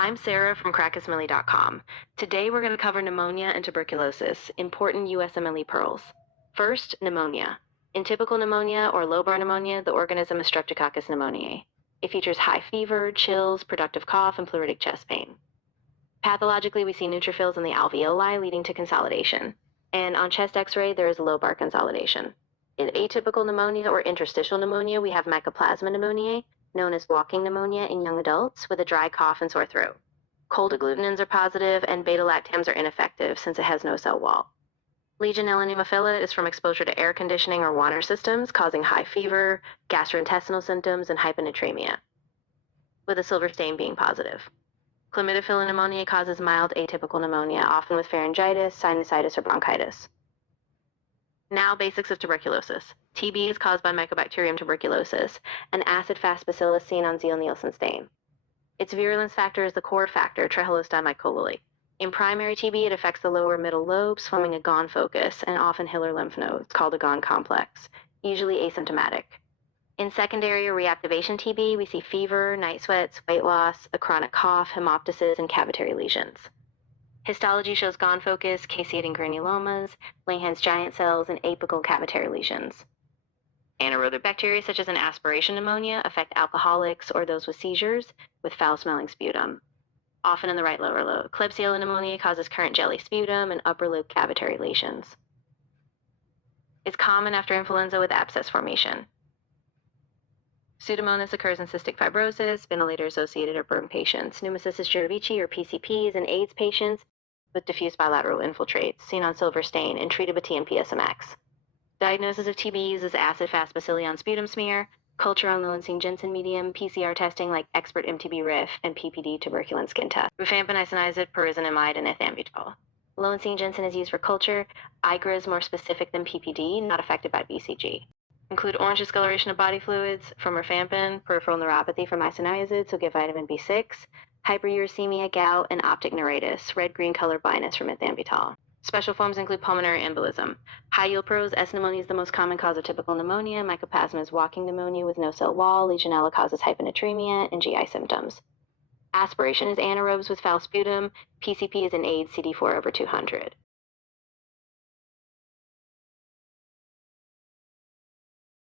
I'm Sarah from Usmle.com. Today we're going to cover pneumonia and tuberculosis, important USMLE pearls. First, pneumonia. In typical pneumonia or lobar pneumonia, the organism is Streptococcus pneumoniae. It features high fever, chills, productive cough, and pleuritic chest pain. Pathologically, we see neutrophils in the alveoli leading to consolidation. And on chest x-ray, there is lobar consolidation. In atypical pneumonia or interstitial pneumonia, we have mycoplasma pneumoniae, known as walking pneumonia in young adults with a dry cough and sore throat. Cold agglutinins are positive and beta-lactams are ineffective since it has no cell wall. Legionella pneumophila is from exposure to air conditioning or water systems, causing high fever, gastrointestinal symptoms, and hyponatremia, with a silver stain being positive. Chlamydophila pneumoniae causes mild atypical pneumonia, often with pharyngitis, sinusitis, or bronchitis. Now, basics of tuberculosis. TB is caused by Mycobacterium tuberculosis, an acid-fast bacillus seen on Zeal-Nielsen stain. Its virulence factor is the core factor, Trehalostimycololi. In primary TB, it affects the lower middle lobes, forming a Gone focus and often hilar lymph nodes, called a Gone complex, usually asymptomatic. In secondary or reactivation TB, we see fever, night sweats, weight loss, a chronic cough, hemoptysis, and cavitary lesions. Histology shows Gone focus, caseating granulomas, Langerhans giant cells, and apical cavitary lesions. Anaerobic bacteria such as an aspiration pneumonia affect alcoholics or those with seizures with foul-smelling sputum, often in the right lower lobe. Klebsiella pneumonia causes current jelly sputum and upper lobe cavitary lesions. It's common after influenza with abscess formation. Pseudomonas occurs in cystic fibrosis, ventilator-associated or burn patients. Pneumocystis jirovecii or PCP is in AIDS patients with diffuse bilateral infiltrates, seen on silver stain and treated with TNP-SMX. Diagnosis of TB uses acid-fast bacilli on sputum smear, culture on Lowenstein-Jensen medium, PCR testing like expert MTB-RIF, and PPD tuberculin skin test. Rifampin, isoniazid, pyrazinamide, and ethambutol. Lowenstein-Jensen is used for culture. IGRA is more specific than PPD, not affected by BCG. Include orange discoloration of body fluids from rifampin, peripheral neuropathy from isoniazid, so give vitamin B6, hyperuricemia, gout, and optic neuritis, red-green color blindness from ethambutol. Special forms include pulmonary embolism. High-yield pros, S. pneumonia is the most common cause of typical pneumonia, mycoplasma is walking pneumonia with no cell wall, Legionella causes hyponatremia, and GI symptoms. Aspiration is anaerobes with foul sputum, PCP is in AIDS CD4 over 200.